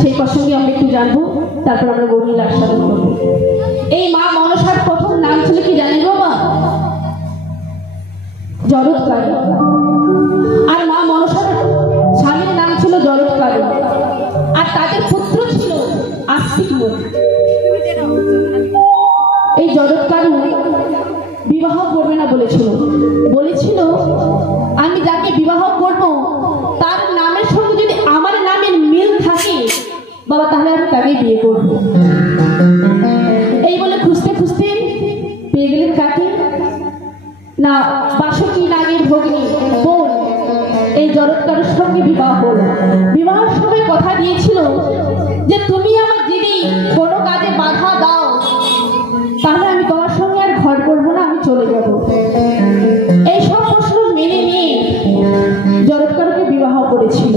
সেই প্রসঙ্গে আমরা একটু জানবো, তারপর আমরা গৌরীর আস্বাদন করবো। এই মা মনসার প্রথম নাম ছিল কি জানেন বাবা? জরৎকারী। আর মা মনসার স্বামীর নাম ছিল জরৎকারী, আর তাদের পুত্র ছিল আস্তিক মুনি। এই জরৎকারী বিবাহ করবে না বলেছিল আমি যাকে বিবাহ করব তার নামের সঙ্গে যদি আমার নামের মিল থাকে বাবা, তাহলে আমি তাকেই বিয়ে করব। এই বলে খুঁজতে খুঁজতে পেয়ে গেলেন কাকে না, বাসুকী নাগের ভগ্নী বোন এই জরৎকারীর সঙ্গে বিবাহ হলো। বিবাহের সময় কথা দিয়েছিল যে তুমি আমার যদি কোনো কাজে বাধা দাও তাহলে আমি তোমার সঙ্গে আর ঘর করবো না, আমি চলে যাব। এই সব প্রশ্ন মেনে নিয়ে জরৎকারীকে বিবাহ করেছিল।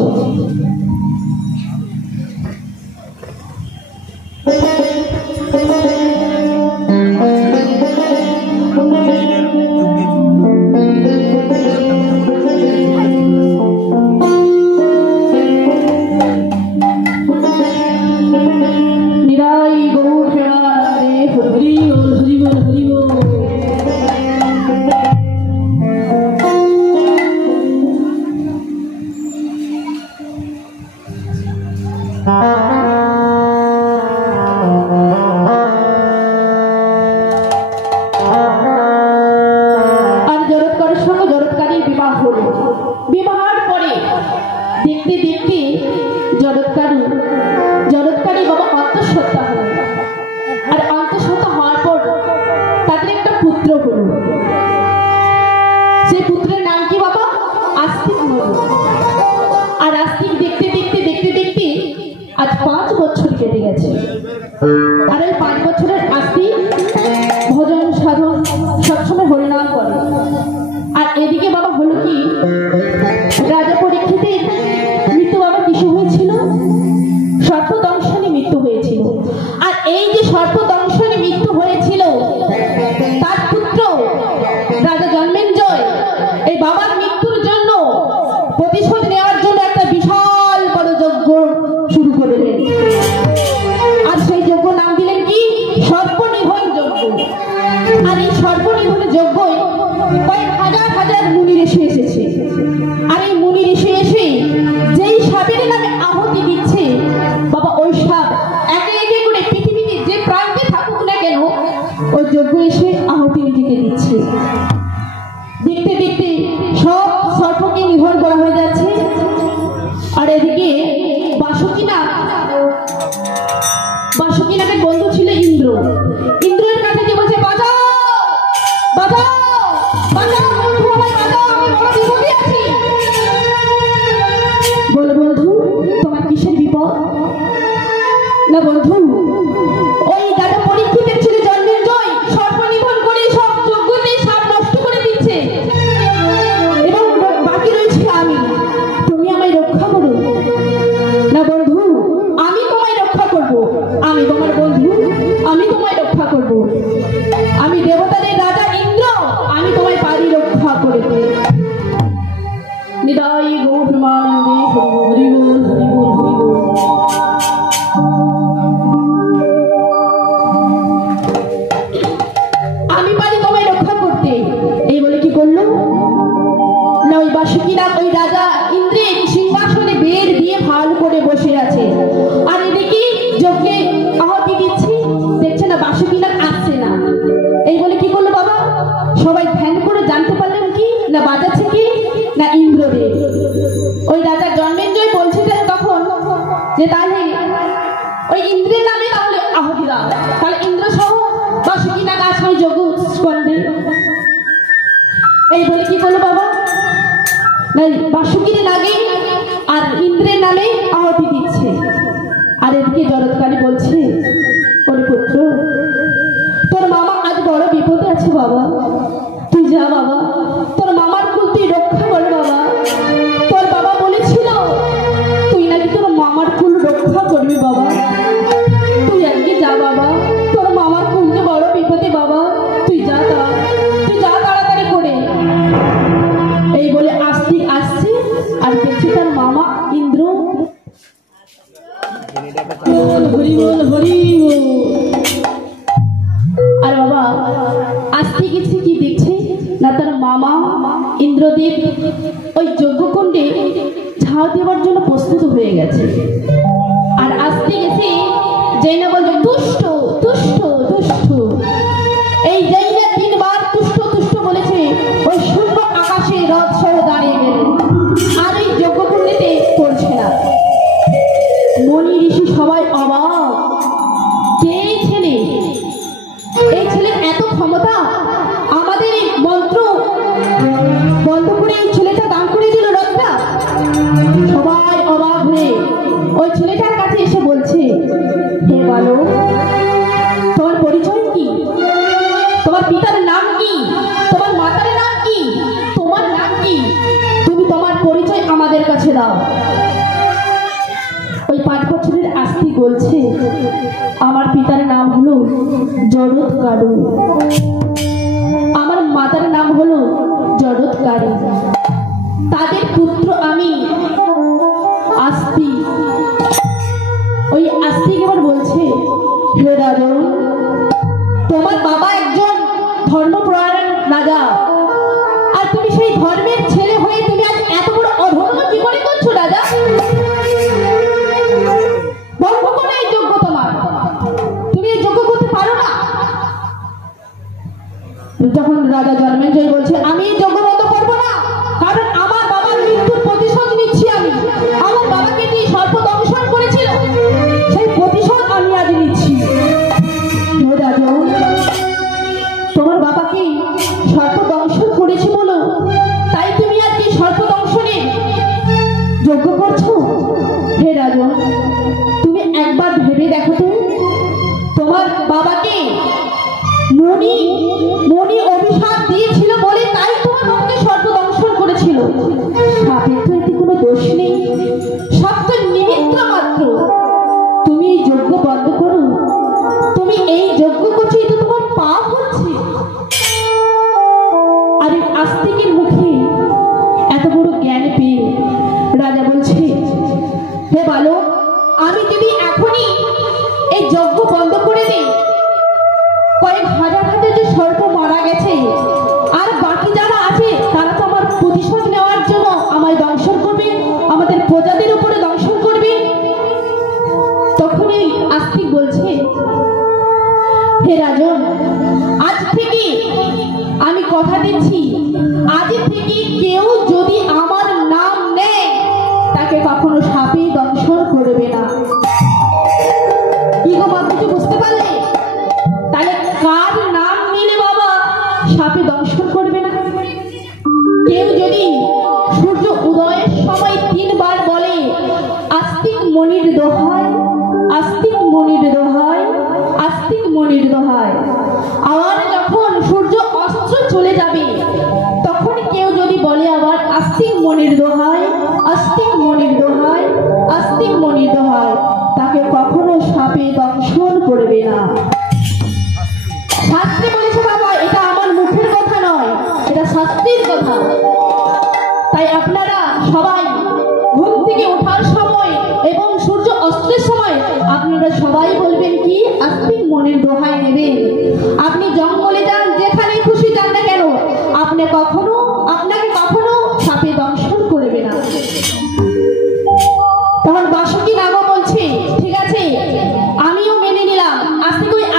জরৎকারী বাবা অন্তঃসত্ত্বা হল, আর অন্তঃসত্ত্বা হওয়ার পর তাদের একটা পুত্র হল। সেই পুত্রের নাম কি বাবা? আস্তিক হল। আর আস্তিক দেখতে দেখতে দেখতে দেখতে আজ 5 বছর কেটে গেছে। আর এই 5 বছরের আস্তিক ভজন সাধন সবসময় হরিনাম করে। আর এদিকে বাবা হলো কি, রাজা পরীক্ষিতের মৃত্যু বাবা কিসে হয়েছিল? সর্পদংশনে মৃত্যু হয়েছিল। আর এই যে সর্পদংশনে মৃত্যু হয়েছিল তার পুত্র রাজা জন্মেঞ্জয় এই বাবার মৃত্যুর জন্য প্রতিশোধ নেওয়ার জন্য একটা বিশাল বড় যজ্ঞ শুরু করলেন। আর সেই যজ্ঞ নাম দিলেন কি? সর্পনিধন যজ্ঞ। আর এই সর্পনিধন যজ্ঞ কয়েক হাজার হাজার মুনি ঋষি এসেছে। আর এই মুনি ঋষি এসে যেই সাপের নামে আহুতি দিচ্ছে বাবা, ওই সাপ একে একে করে পৃথিবীতে যে প্রান্তে থাকুক না কেন ওই যজ্ঞ এসে আহুতি নিজেকে দিচ্ছে। দেখতে দেখতে সব সর্পকে নিধন করা হয়ে যাচ্ছে। আর এদিকে বাসুকীনাথের বন্ধু ছিল ইন্দ্র। ইন্দ্রের কাছে যে বলছে বাঁচাও বাঁচাও বাঁচাও, বন্ধু আমায় বাঁচাও, আমি বড় বিপদে আছি। বলো বন্ধু তোমার কিসের বিপদ? না বন্ধু, ওই রাজা পরীক্ষিতের ছেলে জন্মেঞ্জয় সর্প নিধন করে সব যজ্ঞতে সাপ নষ্ট করে দিচ্ছে, এবং বাকি রয়েছে আমি, তুমি আমায় রক্ষা করো। না বন্ধু, আমি তোমায় রক্ষা করব, আমি তোমার বন্ধু, আমি তোমায় রক্ষা করব, আমি দেবতাদের রাজা ইন্দ্র, আমি তোমায় পারি রক্ষা করে। নিতাই গৌর প্রেমানন্দে হরি বল হরি বল হরি বল। আমি পারি তোমায় রক্ষা করতে। এই বলে কি করলো না, ওই বাসুকীনাথ ওই রাজা ইন্দ্রের সিংহাসনে বেড় দিয়ে ভালো করে বসে আছে। আর এদিকে যজ্ঞে আহুতি দিচ্ছে, দেখছে না বাসুকীনাথ আসছে না। এই বলে কি করলো বাবা, সবাই ধ্যান করে জানতে পারলেন কি না বাজাচ্ছে কি না ইন্দ্রদেব। ওই রাজা জন্মেঞ্জয় বলছিলেন তখন যে তাহলে ওই ইন্দ্রের নামে তাহলে আহুতি দাও, তাহলে ইন্দ্র সহ বাসুকীনাথ আসবে যজ্ঞ করবে। এই বলে কি করলো বাবা, বাসুকীর নাগে আর ইন্দ্রের নামে আহুতি দিচ্ছে। আর এদিকে জরৎকারী বলছে, ওরে পুত্র তোর মামা আজ বড় বিপদে আছে বাবা, তুই যা বাবা, তোর মামার কুল তুই রক্ষা কর বাবা। তোর বাবা বলেছিল তুই নাকি তোর মামার কুল রক্ষা করবি বাবা, তুই আজকে যা বাবা, তোর মামার কুল যে বড় বিপদে বাবা, তুই যা তাড়াতাড়ি করে। এই বলে আস্তিক আসছে আর হরি বল হরি বল। আর বাবা আজকে গেছে কি দেখছে না, তার মামা ইন্দ্রদেব ওই যজ্ঞকুণ্ডে ঝাড় দেওয়ার জন্য প্রস্তুত হয়ে গেছে। আর আসতে গেছে যেই না বলবে তুষ্ট তুষ্ট তুষ্ট, এই যেই না তিনবার তুষ্ট তুষ্ট বলেছে ওই শূন্য আকাশে রথ সহ দাঁড়িয়ে গেল, আর এই যজ্ঞকুণ্ডেতে পড়ছে না। মনি ঋষি সবাই অবাক, কে এই ছেলে? এই ছেলের এত ক্ষমতা, আমাদের এই মন্ত্র বন্ধ করে এই ছেলেটা দান করে দিল রথটা। সবাই অবাক হয়ে ওই ছেলেটার কাছে এসে বলছে, হে বলো তোমার পরিচয় কি, তোমার পিতার নাম কি, তোমার মাতার নাম কি, তোমার নাম কি, তুমি তোমার পরিচয় আমাদের কাছে দাও। ওই 5 বছরের আস্তিক বলছে, আমার পিতার নাম হলো জরৎকারু, আমার মাতার নাম হলো জরৎকারী, তাদের পুত্র আমি আস্তিক। ওই আস্তিক এবার বলছে, হে রাজা, তোমার বাবা একজন ধর্মপরায়ণ রাজা, আর তুমি সেই ধর্মের ছেলে হয়ে তুমি আজ এত বড় অধর্ম কি করে করছো রাজা? বন্ধ করে এই যজ্ঞ, তোমার তুমি এই যজ্ঞ করতে পারো না। যখন রাজা জন্মেজয় বলছে, আমি এই যজ্ঞ বন্ধ করবো না, কারণ আমার বাবার মৃত্যুর প্রতিশোধ নিচ্ছি আমি। আমার বাবাকে যে সর্প দংশন করেছিল সেই প্রতিশোধ আমি আজ নিচ্ছি। রাজা, তোমার বাবাকে সর্প দংশন করেছি বলো তাই তুমি আজ এই সর্প দংশনে যজ্ঞ করছো? হে রাজা, তুমি একবার ভেবে দেখো তো, তোমার বাবাকে মনি মনি অভিশাপ দিয়েছিল বলে তাই তোমার বাবাকে সর্প দংশন করেছিল। সাপের তো এতে কোনো দোষ নেই, সব তো নিমিত্ত মাত্র। তুমি এই যজ্ঞ বন্ধ করো, তুমি এই যজ্ঞ করছো, এটা তোমার পাপ হচ্ছে। আর এই আস্তিকের মুখে এত বড় জ্ঞান পেয়ে রাজা বলছে, হে বলো, আমি যদি এখনই এই যজ্ঞ বন্ধ করে দিই, কয়েক হাজার হাজার যে সর্প মারা গেছে আর বাকি যারা আছে তারা তো আমার প্রতিশোধ নেওয়ার জন্য আমায় দংশন করবে, আমাদের প্রজাদের উপরে দংশন করবে। তখন এই আস্তিক বলছে, হে রাজন, আজ থেকে আমি কথা দিচ্ছি, আজ থেকে কেউ যদি আমার নাম নেয় তাকে কখনো সাপে দংশন করবে না। কি গো বাবা, কিছু বুঝতে পারলে? তাহলে কার নাম নিলে বাবা সাপে দংশন করবে না? কেউ যদি সূর্য উদয়ের সময় 3 বার বলে, আস্তিক মনির দোহাই, আস্তিক মনির দোহাই, আস্তিক মনির দোহাই, আবার যখন সূর্য অস্ত চলে যাবে তখন কেউ যদি বলে আবার আস্তিক মনির দোহাই, আস্তিক মনির দোহাই, আস্তিক মনির দোহাই, তাকে কখনো সাপে দংশন করবে না। শাস্ত্রে বলেছে বাবা, এটা আমার মুখের কথা নয়, এটা শাস্ত্রের কথা। তাই আপনারা সবাই ঘুম থেকে ওঠার সময় এবং সূর্য অস্তের সময় আপনারা সবাই বলবেন কি, আস্তিক মনির দোহাই নেবেন। আপনি জঙ্গলে যান, যেখানে খুশি যান না কেন, আপনাকে কখনো সাপে দংশন করবে না। তখন বাসুকি নাগও বলছে, ঠিক আছে, আমিও মেনে নিলাম,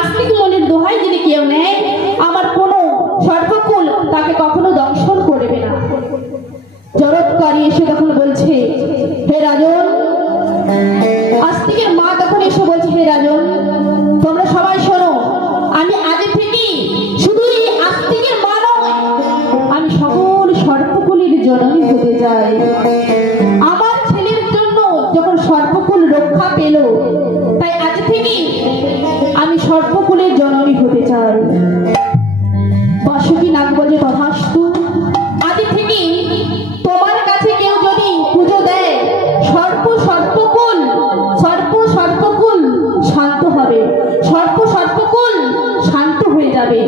আস্তিক মনির দোহাই যদি কেউ নেয়, আমার কোনো সর্বকুল তাকে কখনো দংশন করবে না। জরৎকারী এসে তখন বলছে, হে রাজন, আস্তিকের মা তখন এসে বলছে, হে রাজন, তোমরা সবাই শোনো, আমি আজ থেকে শুধু এই আস্তিকের মা নয়, আমি সকল সর্পকুলের জননী হতে চাই। আমার ছেলের জন্য যখন সর্পকুল রক্ষা পেল, তাই আজ থেকে আমি সর্পকুলের জননী হতে চাই। বাসুকি নাগ বলে, তথাস্তু, আজ থেকে তোমার কাছে কেউ যদি পুজো দেয়, সর্পকুল শান্ত হবে, সর্পকুল শান্ত হয়ে যাবে।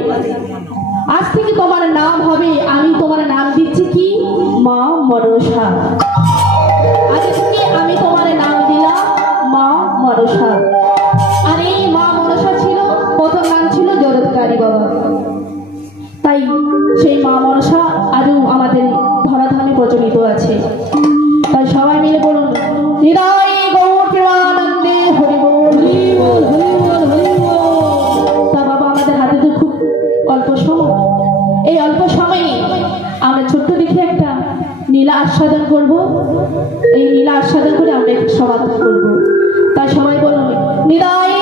আজ থেকে তোমার নাম হবে, আমি তোমার নাম দিচ্ছি কি, মা মনসা। আজ থেকে আমি তোমার নাম দিলাম মা মনসা। জড়িত আছে। তাই সবাই মিলে বলুন হৃদয় গৌর প্রেমানন্দে হরি বল। তা বাবা, আমাদের হাতে তো খুব অল্প সময়, এই অল্প সময়ে আমরা ছোট্ট দেখে একটা নীলা আস্বাদন করব। এই নীলা আস্বাদন করে আমরা একটু সমাধান করব। তাই সবাই বলুন হৃদয়